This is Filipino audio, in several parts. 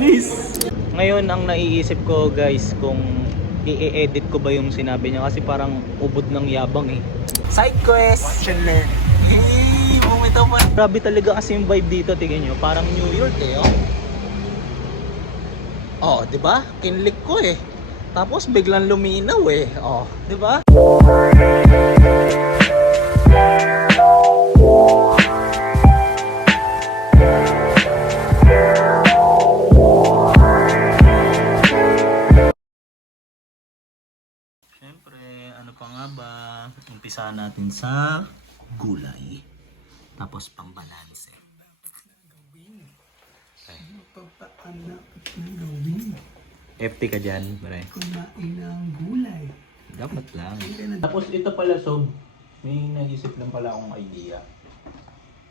Panis! Ngayon ang naiisip ko guys kung i-edit ko ba yung sinabi niya kasi parang ubod ng yabang eh. Side quest! Watch and learn. Hey, bumitaw pa. Grabe talaga kasi yung vibe dito, tingin nyo. Parang New York eh, oh. Oh, di ba? Kinlik ko eh. Tapos biglang luminaw eh. Oh, di ba? Siyempre, ano pa nga ba? Umpisa natin sa gulay. Tapos pambalanse. Okay. Papaanak ng gawin. FT ka dyan, pare. Kumain ng gulay. Dapat lang. Tapos ito pala, Sob. May naisip lang pala akong idea.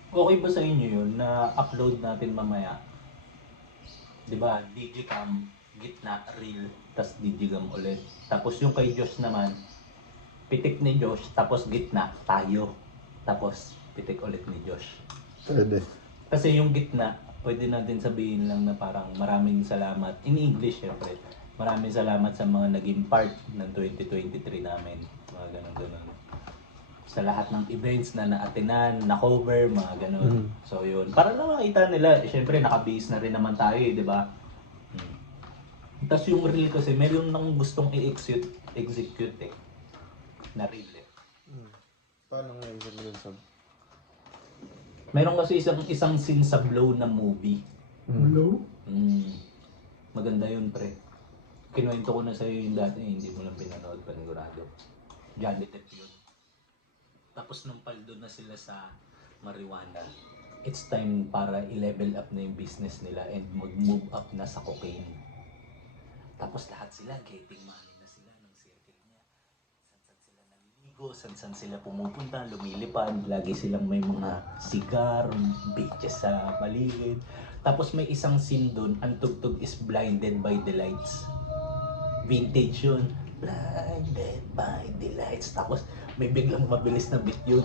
Okay ba sa inyo yun na upload natin mamaya? Diba? Digicam, gitna, reel, tas digicam ulit. Tapos yung kay Josh naman, pitik ni Josh, tapos gitna, tayo. Tapos pitik ulit ni Josh. Pwede. Kasi yung gitna, pwede natin sabihin lang na parang maraming salamat. In English, syempre. Maraming salamat sa mga naging part ng 2023 namin. Mga ganun-ganun. Sa lahat ng events na na-attenan, na-cover, mga ganun. So yun. Para na makita nila, syempre naka-base na rin naman tayo eh, di ba? Tapos yung reel kasi, meron nang gustong i-execute eh. Na reel eh. Paano nga yung sabi sa... Meron kasi isang scene sa Blow na movie. Hello? Maganda yun, pre. Kinuwento ko na sa'yo yung dati, hindi mo lang pinanood, panigurado. Johnny Depp yun. Tapos nung paldo na sila sa marijuana, it's time para i-level up na yung business nila and mag-move up na sa cocaine. Tapos lahat sila, getting money na sila ng circle niya. San-san sila naliligo, san-san sila pumupunta, lumilipad, lagi silang may mga cigar, beaches sa paligid. Tapos may isang scene doon, ang tugtog is Blinded by the Lights. Vintage yun. Blinded by the lights. Tapos may biglang mabilis na beat yun.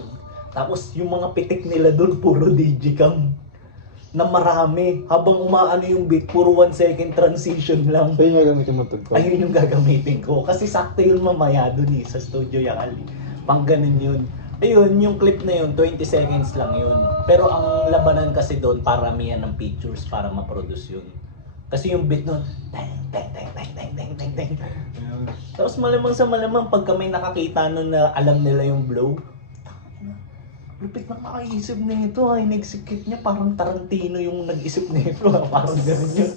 Tapos yung mga pitik nila doon, puro digicam. Na marami. Habang umaano yung beat, puro 1 second transition lang. So yung gagamitin mo tugtog? Ayun yung gagamitin ko. Kasi sakto yun mamaya doon eh, sa Studio Yakali. Pang ganun yun. Ayun, yung clip na yun, 20 seconds lang yun. Pero ang labanan kasi doon, paramihan ng pictures para ma-produce yun. Kasi yung beat nun, teng, teng, teng, teng, teng, teng, teng, teng. Tapos malamang sa malamang, pagka may nakakita nun na alam nila yung blow, lupit na makaisip na ito ha, in-execute niya, parang Tarantino yung nag-isip na ito ha, parang ganun yun.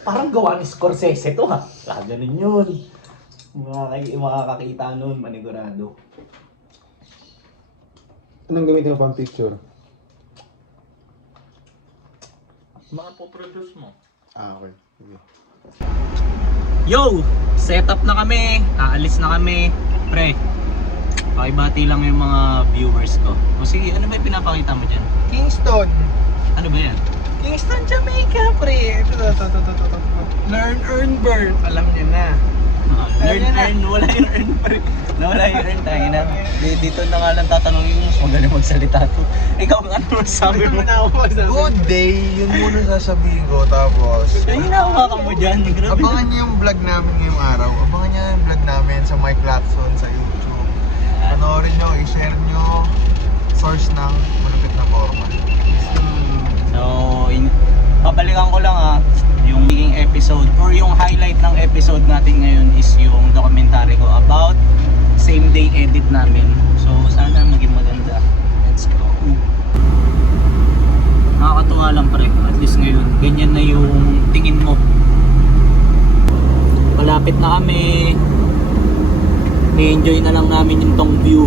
Parang gawa ni Scorsese ito ha, ganun yun. Makakakita nun, manigurado. Anong gamitin mo pang picture? Mga po-produce mo. Okay. Sige. Yo! Setup na kami, aalis na kami. Pre, pakibati lang yung mga viewers ko. O sige, ano ba yung pinapakita mo dyan? Kingston. Ano ba yan? Kingston, Jamaica, pre. Ito. Learn, earn, burn. Alam niyo na. Earn, wala yung earn pa rin. Nawala yung earn, tayo na. Dito na nga lang tatanungin mo, magaling magsalita to. Ikaw ang ano sabi mo? Good day, yun muna sasabihin ko. Tapos, Ay, hinahawakan mo dyan. Grabe. abangan niyo yung vlog namin ngayong araw. Abangan niyo yung vlog namin sa Mike Lacson sa YouTube. Panoorin niyo, i-share niyo. Source ng malupit na format. So, babalikan ko lang yung magiging episode or yung highlight ng episode natin ngayon is yung documentary ko about same day edit namin. So, sana maging maganda. Let's go. Nakakatuwa lang pare, at least ngayon, ganyan na yung tingin mo. Malapit na kami. I-enjoy na lang namin yung tong view.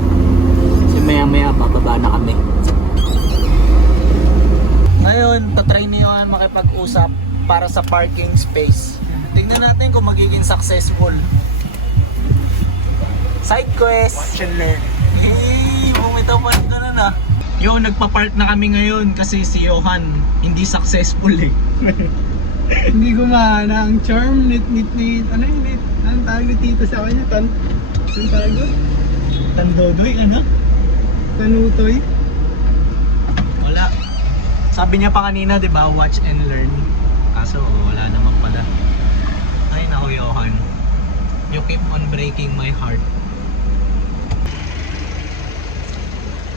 Kasi maya maya bababa na kami. Ngayon, tatry na yun makipag-usap para sa parking space. Tingnan natin kung magiging successful. Side quest! Watch and learn. Hey, bumitaw pa rin ganun ah. Yo, nagpa-park na kami ngayon kasi si Johan hindi successful eh. Hindi gumana ang charm, nit. Ano yung nit? Anong tawag ni Tito sa kanya? Anong tawag doon? Tandodoy, ano? Tanutoy? Wala. Sabi niya pa kanina, di ba, watch and learn. Kaso wala naman pala. Ay naku, Johan. You keep on breaking my heart.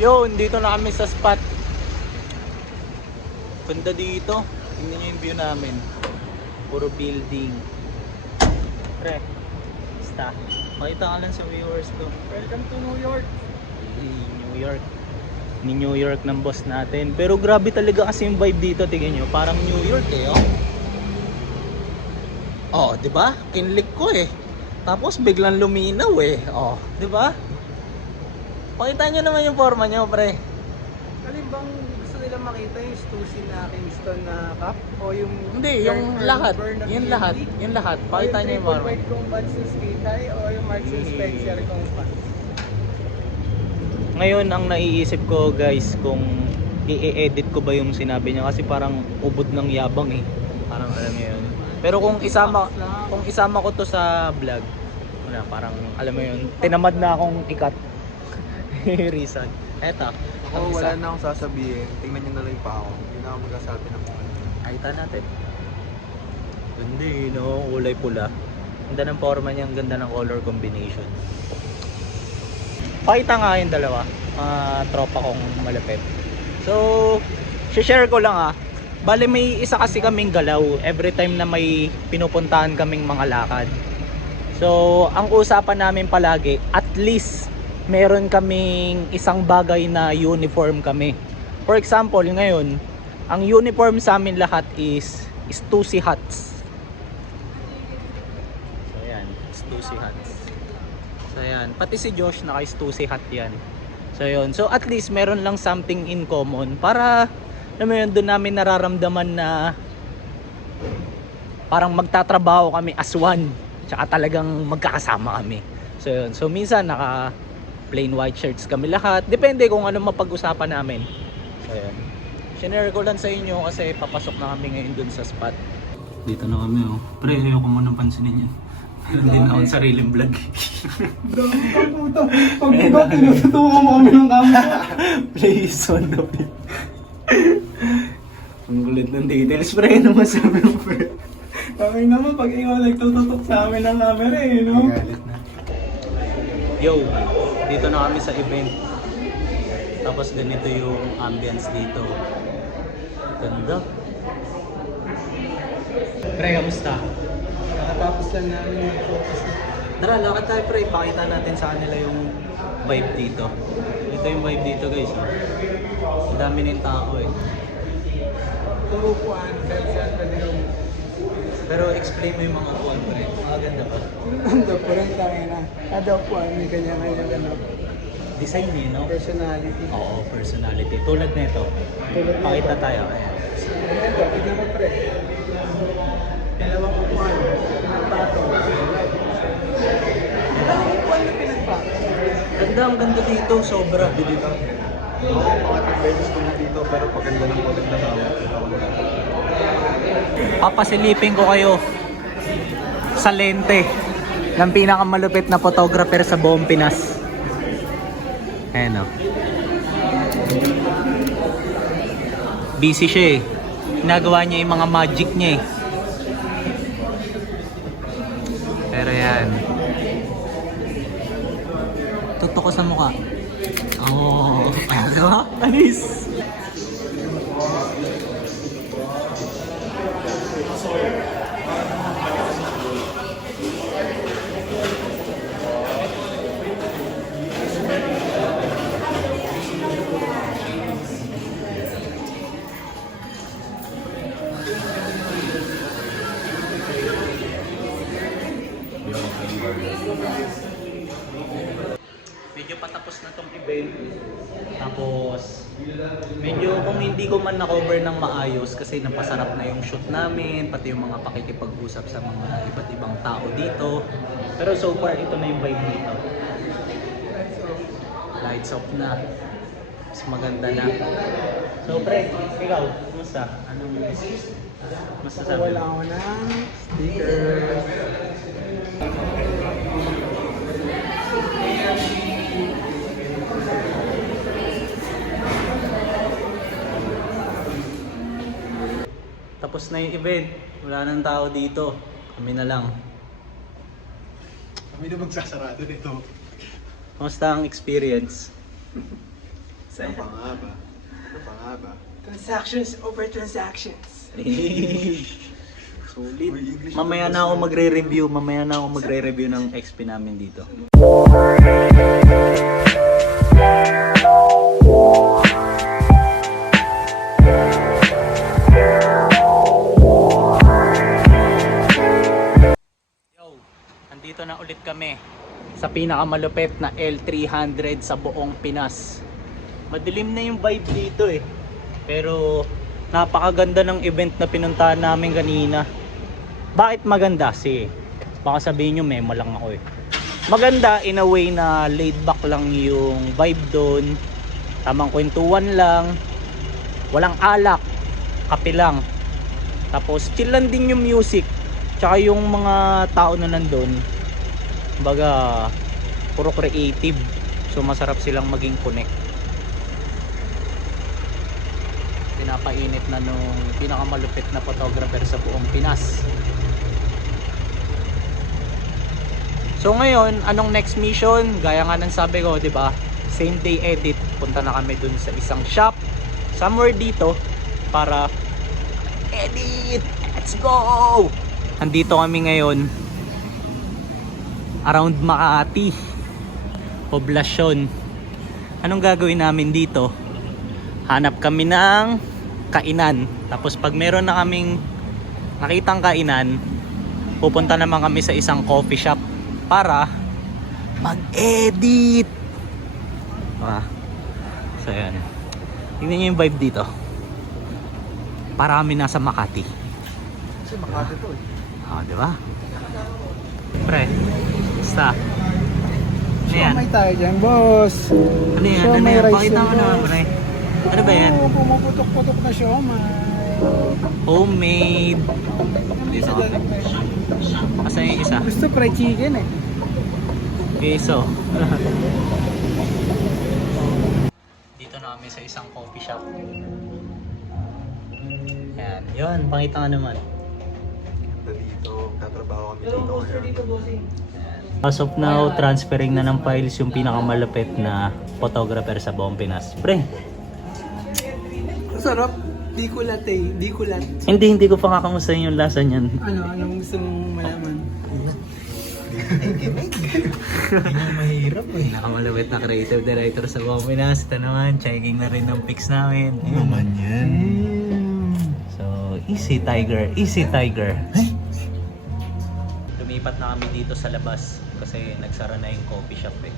Yun, dito na kami sa spot. Ganda dito. Tingnan nyo yung view namin. Puro building. Pre, basta. Makita ka lang sa viewers ko. Welcome to New York. New York. Ni New York ng boss natin. Pero grabe talaga kasi yung vibe dito. Tingnan nyo, parang New York eh. Oh, di ba? Kinlik ko eh. Tapos biglang luminaw eh. Oh, di ba? Pakita nyo naman yung forma nyo, pre. Alin bang gusto nila makita yung Stussy na Kingston na cup? O yung... Hindi, yung lahat. Yung lahat. Yung lahat. Pakita nyo yung forma. Triple white kong pants ng skate high o yung Marks and Spencer kong pants? Ngayon, ang naiisip ko guys, kung i-edit ko ba yung sinabi niya. Kasi parang ubod ng yabang eh. Parang alam mo yun. Pero kung isama ko to sa vlog, wala, parang alam mo yun, tinamad na akong ikat. Reason. Eto. Ako wala na akong sasabihin. Tingnan nyo na lang pa ako. Hindi na ako magsasabi ng kung ano. Nakita natin. Ganda eh, no? Kulay pula. Ganda ng forma niya, ang ganda ng color combination. Pakita nga yung dalawa. Tropa kong malapit. So, share ko lang Bale may isa kasi kaming galaw every time na may pinupuntahan kaming mga lakad. So, ang usapan namin palagi, at least meron kaming isang bagay na uniform kami. For example, ngayon, ang uniform sa amin lahat is Stussy hats. So, ayan, Stussy hats. So, ayan, pati si Josh naka-Stussy hat yan. So, yun. So, at least meron lang something in common para alam mo yun, doon namin nararamdaman na parang magtatrabaho kami as one. Tsaka talagang magkakasama kami. So yun. So minsan naka plain white shirts kami lahat. Depende kung ano mapag-usapan namin. So yun. Shinare ko lang sa inyo kasi papasok na kami ngayon dun sa spot. Dito na kami Pre, ayoko mo nang pansinin yan. Meron din akong sariling vlog. Dami ka puta. Pag ikaw, tinututuwa mo kami ng camera. Please, on the beat. Ang gulit ng details, pre. Ano masabi mo, pre? Kami naman, pag ikaw nagtututok sa amin ng camera no? Galit na. Yo, dito na kami sa event. Tapos ganito yung ambience dito. Ganda. Pre, kamusta? Kakatapos lang namin mag-focus. Tara, lakad tayo, pre. Pakita natin sa kanila yung vibe dito. Ito yung vibe dito, guys. Ang dami ng tao eh. Puro puan, saan pwede yung... Pero explain mo yung mga upuan, pre. Ganda ba? Ando po rin tayo na. Kada puan, may kanya-kanya Design eh, no? personality. Oo, personality. Tulad nito. Tulad nito. Pakita tayo. Ayan. Ito, tignan mo pre. Dalawang upuan, pinagpatong. Dalawang upuan na pinagpatong. Ganda, ang ganda dito. Sobra. Dito. Oo, mga beses ko na dito pero paganda ng maganda na ako. Papasilipin ko kayo sa lente ng pinakamalupit na photographer sa buong Pinas. Ayan o. Busy siya eh. Ginagawa niya yung mga magic niya eh. Pero yan. Tutok ko sa mukha. Oh, diba? Anis! Medyo patapos na tong event. Tapos medyo kung hindi ko man na-cover ng maayos kasi napasarap na yung shoot namin, pati yung mga pakikipag-usap sa mga iba't ibang tao dito. Pero so far ito na yung vibe dito. Lights off na. Mas maganda na. So pre, ikaw, kumusta? Anong masasabi mo? Wala ako ng sticker. Tapos na yung event. wala nang tao dito. Kami na lang. Kami na magsasarado nito. Kamusta ang experience? Ano pa nga ba? Ano pa nga ba? Transactions over transactions. Sulit. Mamaya na ako magre-review. Mamaya na ako magre-review ng XP namin dito. Yo, andito na ulit kami sa pinakamalupit na L300 sa buong Pinas. Madilim na yung vibe dito eh. Pero napakaganda ng event na pinuntahan namin kanina. Bakit maganda? Baka sabihin nyo memo lang ako eh. Maganda in a way na laid back lang yung vibe doon. Tamang kwentuhan lang. Walang alak. Kape lang. Tapos chill lang din yung music. Tsaka yung mga tao na nandun. Kumbaga puro creative. So masarap silang maging connect. Pinapainit na nung pinakamalupit na photographer sa buong Pinas. So ngayon, anong next mission? Gaya nga ng sabi ko, 'di ba? Same day edit. Punta na kami dun sa isang shop somewhere dito para edit. Let's go. Andito kami ngayon around Makati, poblasyon. Anong gagawin namin dito? Hanap kami ng kainan. Tapos pag meron na kaming nakitang kainan, pupunta naman kami sa isang coffee shop para mag-edit. So yan. Tingnan nyo yung vibe dito. Para kami nasa Makati. Kasi Makati to eh. Di ba? Pre, basta. Ano yan? May tayo dyan, boss. Ano yan? Siomay Ano yan? rice Pakita yan, mo naman, boss. pre. Ano ba yan? Oo, pumuputok-putok na siomay. Homemade. Isa dyan, pre. Asan yung isa? Gusto fried chicken eh. Queso. Dito na kami sa isang coffee shop. Yan. Yun, pakita nga naman. Dito, tatrabaho kami dito ngayon. As of now, transferring na ng files yung pinakamalapit na photographer sa buong Pinas. Pre, Sarap. Di kulat eh. Di kulat. hindi ko pa kakamusta yung lasa niyan. Anong gusto mong malaman? Mahirap eh. Pinakamalapit na creative director sa buong Pinas. Ito naman, checking na rin ng pics namin. Ayun. Naman yan. So, easy tiger, easy tiger. Lumipat na kami dito sa labas kasi nagsara na yung coffee shop eh.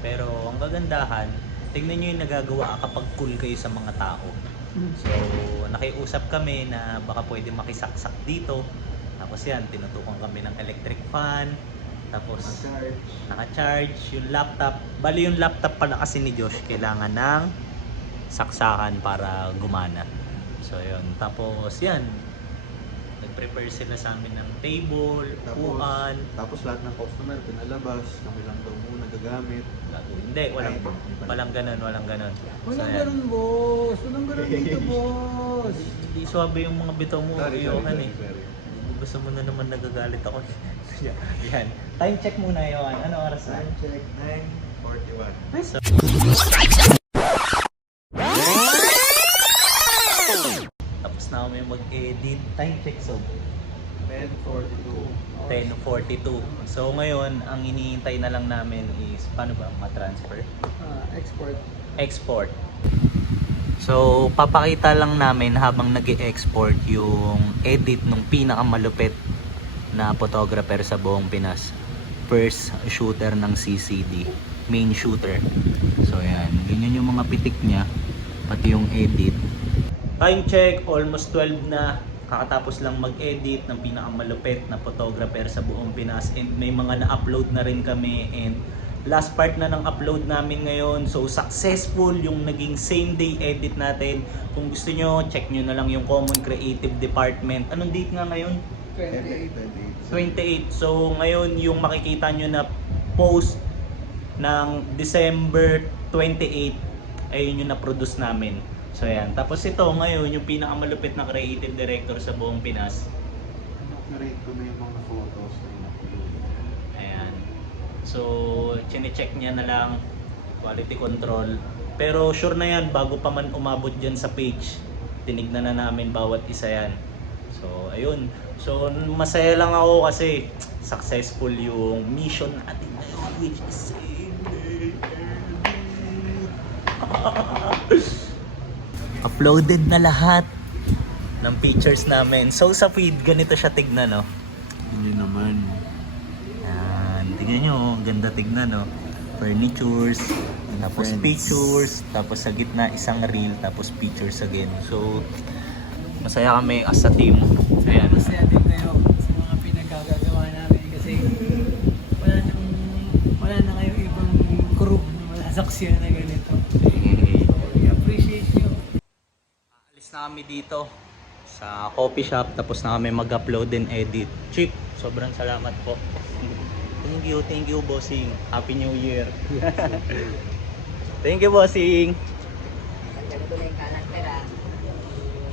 Pero ang gagandahan, tignan nyo yung nagagawa kapag cool kayo sa mga tao. So, nakiusap kami na baka pwede makisaksak dito. Tapos yan, tinutukan kami ng electric fan. Tapos, naka-charge yung laptop. Bali yung laptop pala kasi ni Josh, kailangan ng saksakan para gumana. So, yun. Tapos, yan. Nag-prepare sila sa amin ng table, upuan. Tapos lahat ng customer pinalabas, kami lang daw muna gagamit. Hindi, walang ganun, walang ganun. Walang ganun, boss. Walang ganun dito, boss. Hindi swabe yung mga bitaw mo, iyokan eh. Gusto mo na naman nagagalit ako. Yan. Time check muna yun. Ano oras na? Time check, 9:41. Nice. Tapos na kami mag-edit. Time check, so 10:42. 10:42. So ngayon, ang iniintay na lang namin is paano ba ma-transfer? Export. Export. So papakita lang namin habang nag-e-export yung edit ng pinakamalupit na photographer sa buong Pinas. First shooter ng CCD, main shooter. So yan, ganyan yung mga pitik niya, pati yung edit. Time check, almost 12 na. Kakatapos lang mag-edit ng pinakamalupit na photographer sa buong Pinas, and may mga na-upload na rin kami, and last part na ng upload namin ngayon. So successful yung naging same day edit natin. Kung gusto nyo, check nyo na lang yung Common Creative Department. Anong date nga ngayon? 28. So ngayon yung makikita nyo na post ng December 28, ayun yung na-produce namin. So yan. Tapos ito ngayon yung pinakamalupit na creative director sa buong Pinas. Na-rate ko na yung mga photos na in-upload. Ayan. So, chine-check niya na lang quality control. Pero sure na yan, bago pa man umabot dyan sa page, tinignan na namin bawat isa yan. So, ayun. So, masaya lang ako kasi successful yung mission natin ngayon, which is save the earth. Uploaded na lahat ng pictures namin. So, sa feed, ganito siya tignan, no? Hindi naman. Yan, tignan nyo, ganda tignan, no? Furnitures, tapos Friends. pictures, tapos sa gitna isang reel, tapos pictures again. So, masaya kami as a team. Ayan. Masaya din kayo sa mga pinagkagagawa namin kasi wala na kayong ibang group na malasaksiyan na ganito. We appreciate you. Alis na kami dito sa coffee shop, tapos na kami mag-upload and edit. Chip, sobrang salamat po. Thank you, bossing. Happy New Year. Thank you, bossing.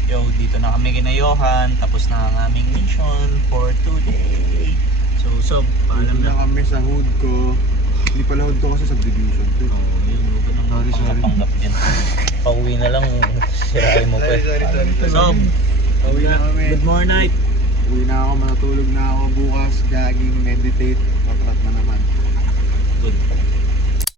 Yo, dito na kami kina Johan, tapos na ang aming mission for today. So, Sob, paalam Alam na na. kami sa hood ko. Hindi pala hood ko kasi subdivision to. Oh, yun, huwag nang Sorry. panggap din. Pauwi na lang, sirain mo pa. Sorry. Sob, Uwi na kami. good morning night. Uwi na ako, matutulog na ako bukas, jogging, meditate, patrat na naman. Good.